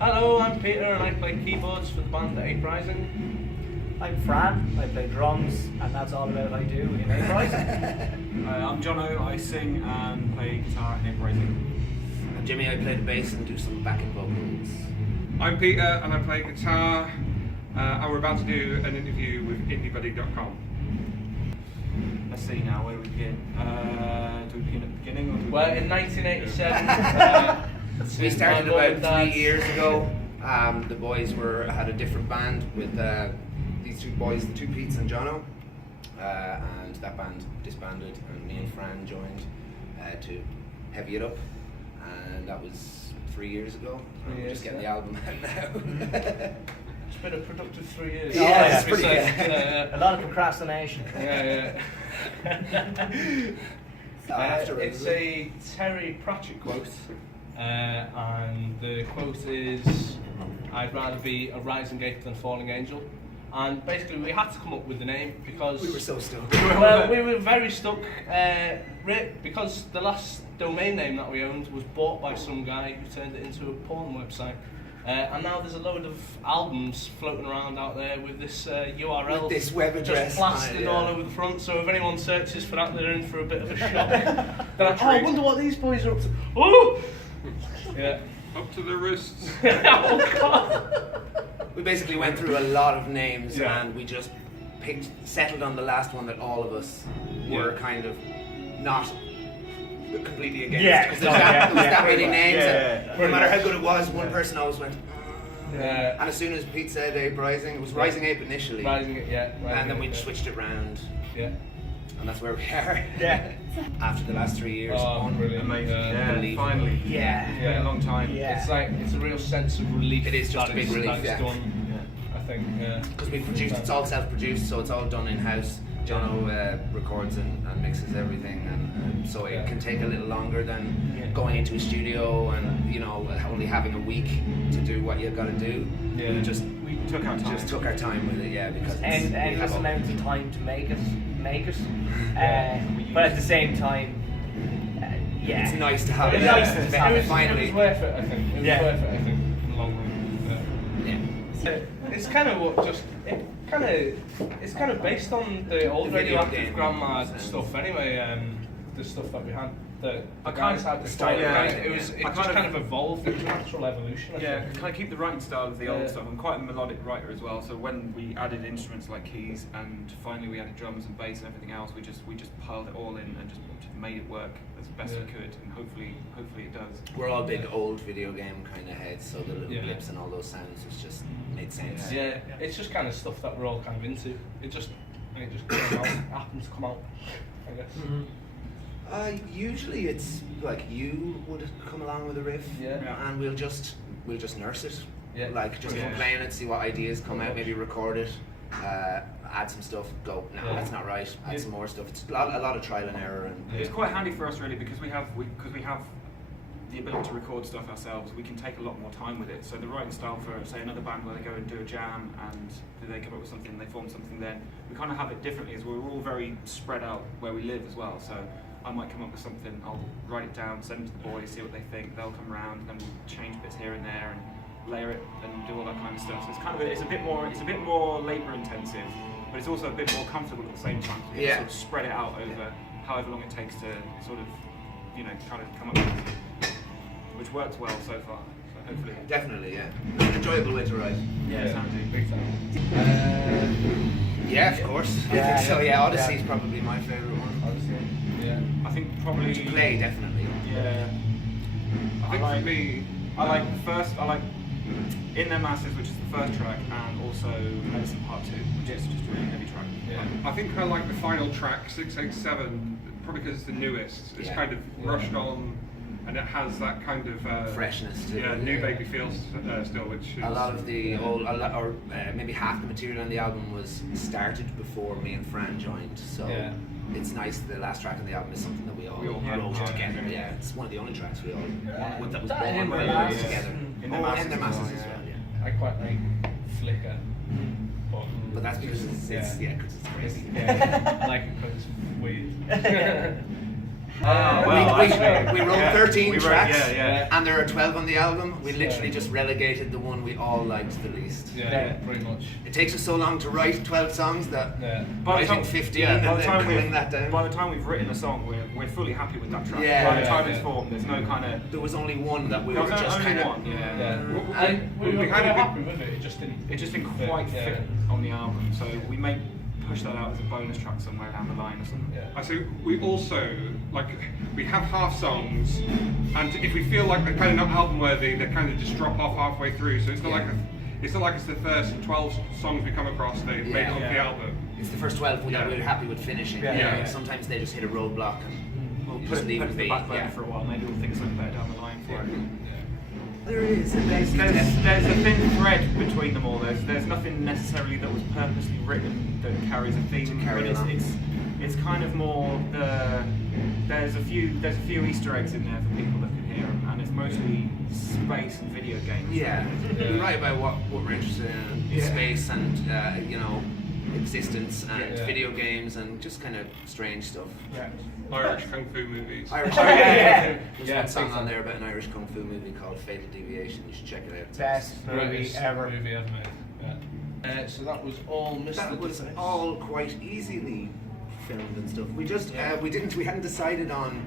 Hello, I'm Peter and I play keyboards for the band Ape Rising. I'm Fran, I play drums, and that's all about what I do in Ape Rising. I'm Johno, I sing and play guitar in Ape Rising. I'm Jimmy, I play the bass and do some backing vocals. I'm Peter and I play guitar, and we're about to do an interview with indiebuddy.com. Let's see now, where do we begin? Do we begin at the beginning? Or do we Well, begin? in 1987, We started about 3 years. years ago. The boys had a different band with these two boys, the two Petes and Johno, and that band disbanded, and me and Fran joined to heavy it up, and that was 3 years ago. We're just getting the album out now. It's been a productive 3 years. Yeah, it's pretty good. A lot of procrastination. Yeah. It's a Terry Pratchett quote, and the quote is, "I'd rather be a rising ape than a falling angel." And basically, we had to come up with the name because We were so stoked. well, we were very stuck because the last domain name that we owned was bought by some guy who turned it into a porn website. And now there's a load of albums floating around out there with this URL, With this web address just plastered all over the front. So if anyone searches for that, they're in for a bit of a shock. They're like, "Oh, I wonder what these boys are up to." Oh, yeah. Up to the wrists. Oh God. We basically went through a lot of names, Yeah. and we just settled on the last one that all of us were kind of not completely against. Yeah, Because there was that many names, Yeah. and no matter how good it was, one person always went. Yeah. And as soon as Pete said Ape Rising, it was Rising Ape initially, Rising it, yeah. and then we switched it round, Yeah. and that's where we are. Yeah. After the last 3 years, Oh, brilliant. Amazing. Yeah. Yeah, finally. Yeah. It's been a long time. Yeah. It's a real sense of relief. It is just that a big it's- relief, that it's yeah. done. I think. because we produced, it's all self-produced, so it's all done in-house. Jono records and mixes everything, and so it can take a little longer than going into a studio and only having a week to do what you've got to do. Yeah. We just Took our time. took our time with it, yeah, because And we endless have all- amounts of time to make it. But at the same time, yeah. It's nice to have It's it. nice to have it. Finally. It was worth it, I think. It was Yeah. worth it, I think, in the long run. Yeah. It's kind of what it's kind of based on the old The video radioactive game grandma and- stuff anyway. The stuff that we had, the I guys kind had of- before. yeah, It was I just kind of evolved into natural evolution. I Yeah, think. kind of keep the writing style of the old Yeah. stuff. I'm quite a melodic writer as well, so when we added instruments like keys and finally we added drums and bass and everything else, we just piled it all in and just made it work as best we could, and hopefully it does. We're all big old video game kind of heads, so the little Yeah. blips and all those sounds just made sense. Yeah, it's just kind of stuff that we're all kind of into. It just came out, happened to come out, I guess. Usually it's like you would come along with a riff, Yeah. and we'll just nurse it. Yeah. Like just Yeah. keep playing it, see what ideas come out, maybe record it, add some stuff, go, no, Yeah. that's not right, add some more stuff. It's a lot of trial and error, and It's quite handy for us really because we have the ability to record stuff ourselves. We can take a lot more time with it. So the writing style for say another band where they go and do a jam and they come up with something, they form something, then we kind of have it differently as we're all very spread out where we live as well. So I might come up with something, I'll write it down, send it to the boys, see what they think. They'll come around, then we'll change bits here and there and layer it and do all that kind of stuff. So it's a bit more labour intensive, but it's also a bit more comfortable at the same time. So you can sort of spread it out over however long it takes to sort of kind of come up with something, which works well so far. So hopefully. definitely, yeah, it's an enjoyable way to write. Yeah, sounds Big time. Yeah, of course. Yeah, So yeah. Odyssey is probably my favourite one. Obviously. Yeah. I think probably To play, definitely. Yeah. I think for me, I like In Their Masses, which is the first track, and also Medicine Part 2, which is just a really heavy track. Yeah. I think I like the final track, 687, probably because it's the newest. It's Yeah. kind of rushed on, and it has that kind of Freshness to yeah, it, new yeah. baby feel still, which is A lot of the old, maybe half the material on the album was started before me and Fran joined, so Yeah. it's nice that the last track on the album is something that we all had wrote together. together. Yeah, it's one of the only tracks we all that was That born in when the we wrote masses. together. In the Oh, masses in the as masses well, as yeah. well, yeah. I quite like Flicker. But that's because it's crazy. Yeah, I like it because it's weird. We wrote 13 tracks, yeah. and there are 12 on the album. We literally just relegated the one we all liked the least. Yeah, pretty much. It takes us so long to write 12 songs that By the writing time- 15 yeah, and by the then time cutting that down. By the time we've written a song, we're fully happy with that track. Yeah. By the time Yeah, it's yeah. formed, there's no kind of. There was only one that we There were was just only kind of. one, yeah. And we were had a bit- happy with it. It just didn't. It just didn't quite fit on the album, so we may push that out as a bonus track somewhere down the line or something. Yeah. So we also we have half songs, and if we feel like they're kind of not album worthy, they kind of just drop off halfway through. So it's not like it's the first 12 songs we come across they made it off the album. It's the first 12 that we're happy with finishing. Yeah, yeah. Sometimes they just hit a roadblock and We'll just leave put it it be. in the back burner Yeah. for a while. Maybe we'll think of something better down the line for it. There is a There's a thin thread between them all. There's nothing necessarily that was purposely written that carries a theme. To carry but along. it's kind of more there's a few Easter eggs in there for people that can hear them, and it's mostly space and video games. Yeah, you're right about what we're interested in. Yeah. Space and, existence and Yeah. video games and just kind of strange stuff. Yeah. Irish kung fu movies. Irish yeah. There's Yeah, one song big on there about an Irish kung fu movie called Fatal Deviation. You should check it out. Best movie Greatest ever. movie ever made. Yeah. So that was all Mr. That was Device. all quite easily filmed and stuff. We just we hadn't decided on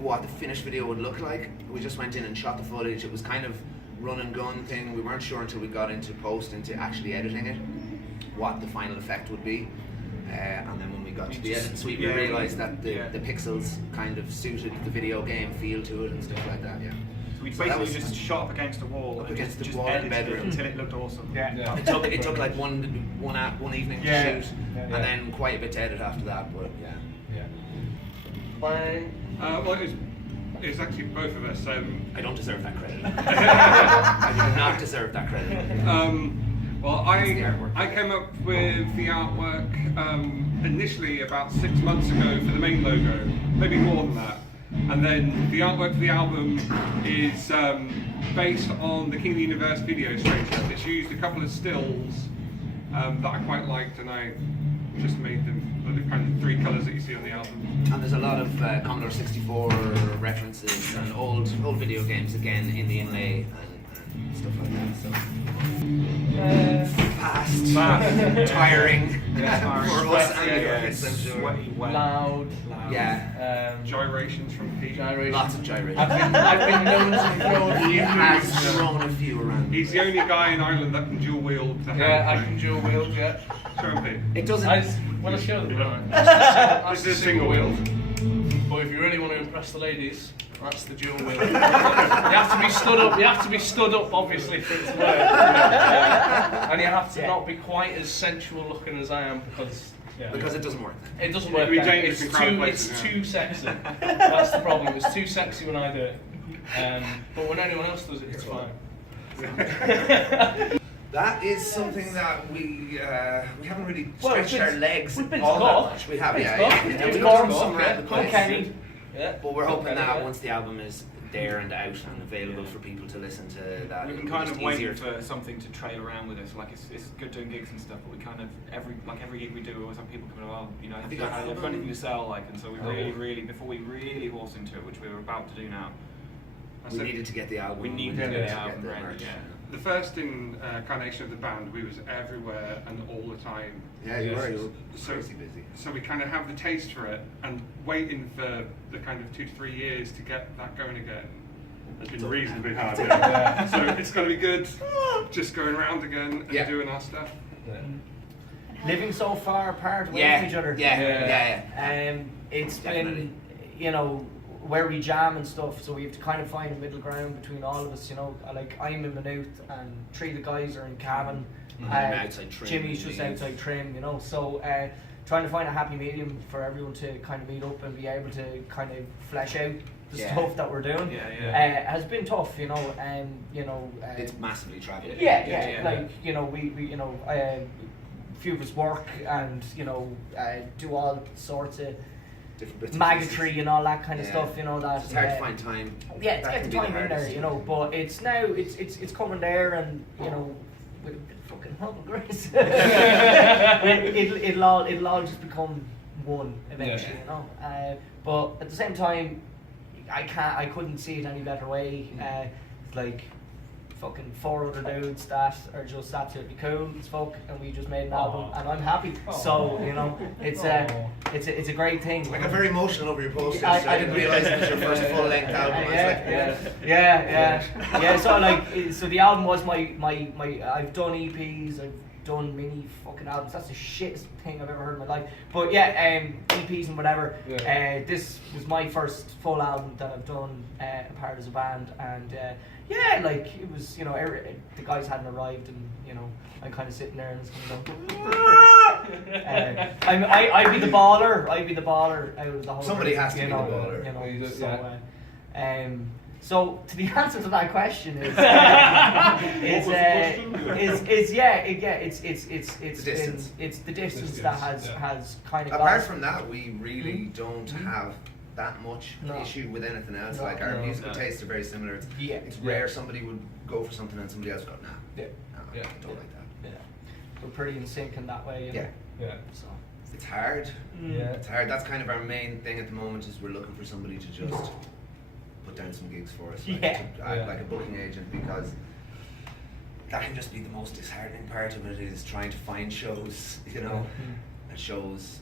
what the finished video would look like. We just went in and shot the footage. It was kind of run and gun thing. We weren't sure until we got into post, into actually editing it, what the final effect would be. And then when we got to the edit suite, we realised that the pixels kind of suited the video game feel to it and stuff like that. Yeah. So we So that basically was just shot up against a wall up and against the just wall in edited it bedroom. until it looked awesome. Yeah. It took like one evening to Yeah. shoot, Yeah. and then quite a bit to edit after that. But yeah. Playing. Well, it's actually both of us. I don't deserve that credit. I do not deserve that credit. Well, It's the artwork. I came up with the artwork initially about 6 months ago for the main logo, maybe more than that. And then the artwork for the album is based on the King of the Universe video, strangely enough. It's used a couple of stills that I quite liked, and I just made them the kind of 3 colours that you see on the album. And there's a lot of Commodore 64 references and old video games again in the inlay and stuff like that. So fast, tiring for us and the artists, I'm sure. Sweaty, wet. Loud. Yeah, Gyrations from Pete. Gyrations. lots of gyrations. I've been known to throw a He few has moves. thrown a few around. He's the only guy in Ireland that can dual wield the Yeah, I hand. can dual wield, yeah. Show him, Pete. It doesn't. Well, I show them, right? This is a single wield. But if you really want to impress the ladies, that's the dual wield. You have to be stood up. You have to be stood up, obviously, for it to work. And you have to not be quite as sensual looking as I am Because it doesn't work. it doesn't It work. can be Then. dangerous It's in crowded too. places, It's yeah. too sexy. That's the problem. It's too sexy when I do it. But when anyone else does it, it's fine. That is something that we haven't really Well, stretched our legs we've been all to that Cork. much. We have, Been yeah, to Cork. yeah. We've Yeah, been we've to gone Cork, some around the place. Kenny. Yeah. But we're hoping Okay, that yeah. once the album is there and out and available for people to listen to, that We've it'll been be kind just of waiting easier. for something to trail around with us. Like it's good doing gigs and stuff, but we kind of every gig we do, we always have people coming. Oh, you know, Have have you you got an got album? anything to sell? Like, and so we really before we really horse into it, which we were about to do now. We needed to get the album. We needed to needed get the album the ready, merch. yeah. The first incarnation of the band, we was everywhere and all the time. Yeah, you were. Yes. You were So- crazy busy. So we kind of have the taste for it, and waiting for the kind of 2 to 3 years to get that going again has been reasonably hard. Yeah. So it's going to be good, just going around again and Yeah. doing our stuff. Living so far apart away Yeah, from each other. yeah. It's Definitely. been, where we jam and stuff, so we have to kind of find a middle ground between all of us, Like, I'm in Maynooth and 3 of the guys are in Cavan. I'm outside Trim, Jimmy's just Leeds. outside Trim, So, trying to find a happy medium for everyone to kind of meet up and be able to kind of flesh out the Yeah. stuff that we're doing. Has been tough, It's massively traveled. like we a few of us work and do all sorts of Different bits and maggotry pieces. and all that kind of Yeah. stuff, that It's hard to find time. yeah, to That get can the be time in there, hardest. but it's now it's coming there, and with a bit of fucking humble grace, it'll all just become one eventually, Yeah. you know. But at the same time, I couldn't see it any better way. It's like fucking 4 other dudes that are just absolutely cool as fuck, and we just made an album, and I'm happy. So you know, it's a great thing. I got very emotional over your post. I I didn't realise it was your first full length album. Yeah. So like, so the album was my. I've done EPs. I've done mini fucking albums. That's the shittest thing I've ever heard in my life. But yeah, EPs and whatever. Yeah. This was my first full album that I've done apart as a band, and yeah, like it was, you know, the guys hadn't arrived, and you know, I'm kind of sitting there and it's kind of I'd be the baller. I'd be the baller out of the whole. Somebody has to you be know, the baller. You know, Yeah. so to the answer to that question is it's the distance that has kind of Apart from that, we really don't Mhm. have that much No. issue with anything else. No. Like our No. musical tastes are very similar. It's Yeah. rare somebody would go for something and somebody else would go, nah, Yeah. nah, Yeah. I don't like that. Yeah, we're pretty in sync in that way. You know? Yeah. Yeah. So. It's hard. Yeah. It's hard. That's kind of our main thing at the moment, is we're looking for somebody to just put down some gigs for us, like, Yeah. to act like a booking agent, because that can just be the most disheartening part of it, is trying to find shows, you know, and shows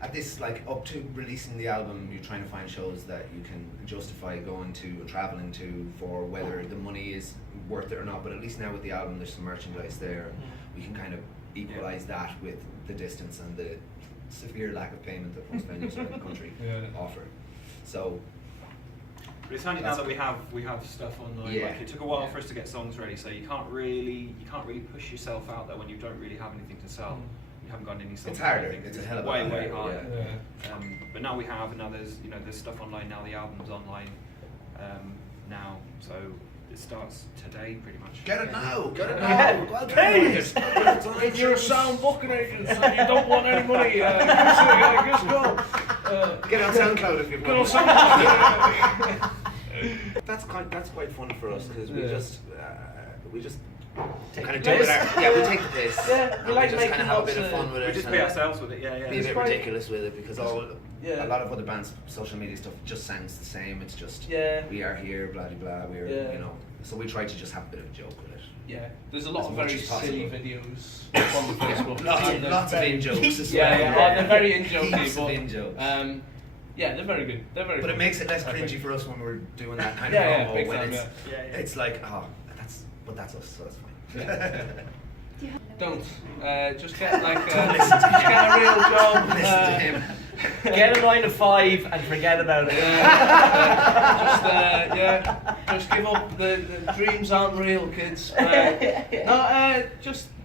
at this, like, up to releasing the album, you're trying to find shows that you can justify going to and traveling to, for whether the money is worth it or not. But at least now with the album, there's some merchandise there. We can kind of equalize that with the distance and the severe lack of payment that most venues around the country offer. So But it's handy now that we have stuff online. Yeah. Like, it took a while for us to get songs ready, so you can't really push yourself out there when you don't really have anything to sell. You haven't got any songs. It's harder. or anything. It's a hell of a way lot way harder, harder. Yeah. But now we have, and now there's stuff online now. The album's online now, so it starts today pretty much. get it now. Get it now. Yeah. Go out Please. there. If you're a sound booking agent and you don't want any money, just go. Get on SoundCloud if you've Get on got SoundCloud. That's quite fun for us, because we Yeah. just Take kind of the do it. piss. We take the piss. Yeah, and we like just kind making of have a lots bit of of- fun with it. We just and be ourselves with it. Yeah. Be a bit quite- ridiculous with it, because Yeah. a lot of other bands' social media stuff just sounds the same. It's just Yeah. we are here, blah blah blah. We're Yeah. you know. So we try to just have a bit of a joke with it. Yeah, there's a lot As of much very as possible. silly videos on the Facebook. And they're Lots of very- in jokes as Yeah, well. yeah, oh, they're very in-jokey, Heaps of but in-jokes. yeah, they're very good. They're very But good. it makes it less I think. cringy for us when we're doing that kind Yeah, of yeah, promo, big when time, it's yeah. it's like, that's us, so that's fine. Don't. Just get like Don't just listen to him. get a real job. Listen to him. Get a 9 to 5 and forget about it. Just give up. The dreams aren't real, kids.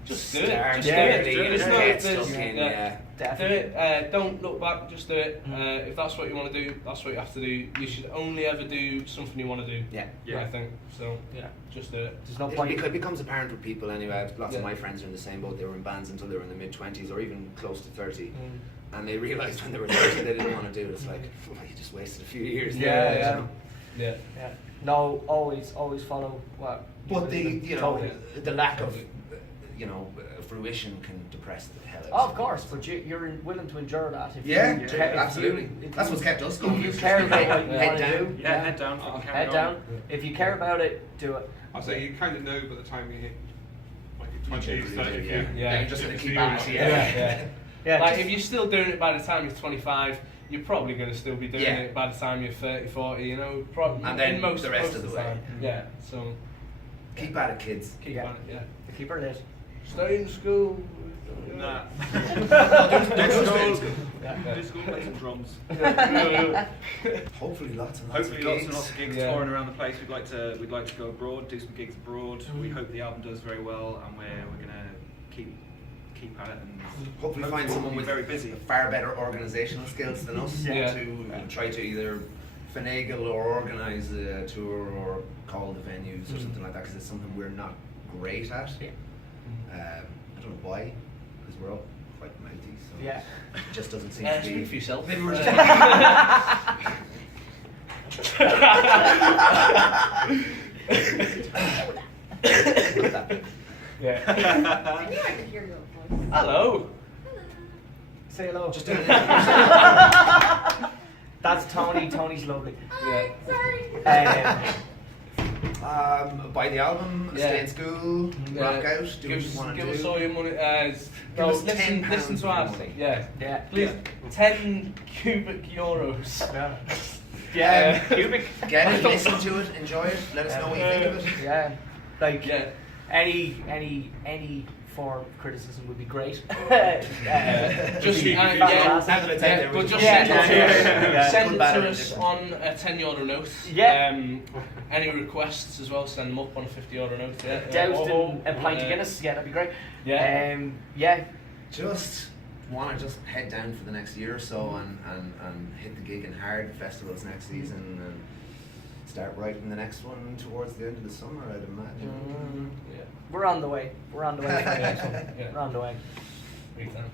Just do it. Start Just do early, it. There's no- get there's- stuck in, yeah. yeah. Do Definitely. it. Don't look back. Just do it. If that's what you want to do, that's what you have to do. You should only ever do something you want to do. Yeah. Yeah. I think so. Yeah. Just do it. There's no It point. becomes apparent with people anyway. Lots of Yeah. my friends are in the same boat. They were in bands until they were in the mid-20s or even close to 30. And they realised when they were 30 they didn't want to do it. It's like, you just wasted a few years there. Yeah, you yeah. know? Yeah. Yeah. No, always follow what. But Totally. the lack of, fruition can depress the hell out Oh, of some course, people. but you're willing to endure that. If Yeah, you, yeah, if absolutely. You, if That's you, what's kept us if going. you It's care just about head- what you head want to down. do, Head down. Fucking carry head on. down. If you care about it, do it. I say you kind of know by the time you hit like You 20s, generally 30, do, yeah. Yeah. You're just if going to you keep do at it, it. Yeah. Yeah. Like just- if you're still doing it by the time you're 25, you're probably going to still be doing Yeah. it by the time you're 30, 40. You know, And then in most the rest most of the time. way. Yeah. So Keep at it, kids. keep Yeah. on it. Yeah. keep her lit. Stay in school. Nah. Don't stay in school. Yeah. Do school, play some drums. Hopefully lots and lots Hopefully of lots gigs. and lots of gigs Yeah. touring around the place. We'd like to go abroad, do some gigs abroad. We hope the album does very well, and we're gonna keep at it and Hopefully find someone be with very busy. far better organisational skills than us Yeah. to try to either finagle or organise a tour or call the venues or something like that, because it's something we're not great at. Yeah. I don't know why, because we're all quite mouthy, so Yeah. it just doesn't seem to be. Speak for yourself. Maybe we're Yeah. I knew I could hear your voice. Hello. Say hello. Just do it. That's Tony. Tony's lovely. Yeah. Buy the album, Yeah. stay in school, rock out, do what you want to give do. us all your money. Give No, us listen, £10 listen to for your us. money. Yeah. Yeah. Please, 10 cubic euros. Yeah. Cubic. Get it, listen to it, enjoy it, let us know what you think of it. Yeah. Like Yeah. any form of criticism would be great. Just fantastic. but just Yeah. send it to us. Yeah. Send Good, it bad, to or us indifferent. on a €10 note. Yeah. Any requests as well? Send them up on a €50 note. Yeah. Doused Or- in a pint uh, of Guinness. Yeah, that'd be great. Yeah. Yeah. Just want to just head down for the next year or so and hit the gig in hard festivals next season and start writing the next one towards the end of the summer, I'd imagine. Yeah. We're on the way. We're on the way. Yeah. We're on the way. Big time.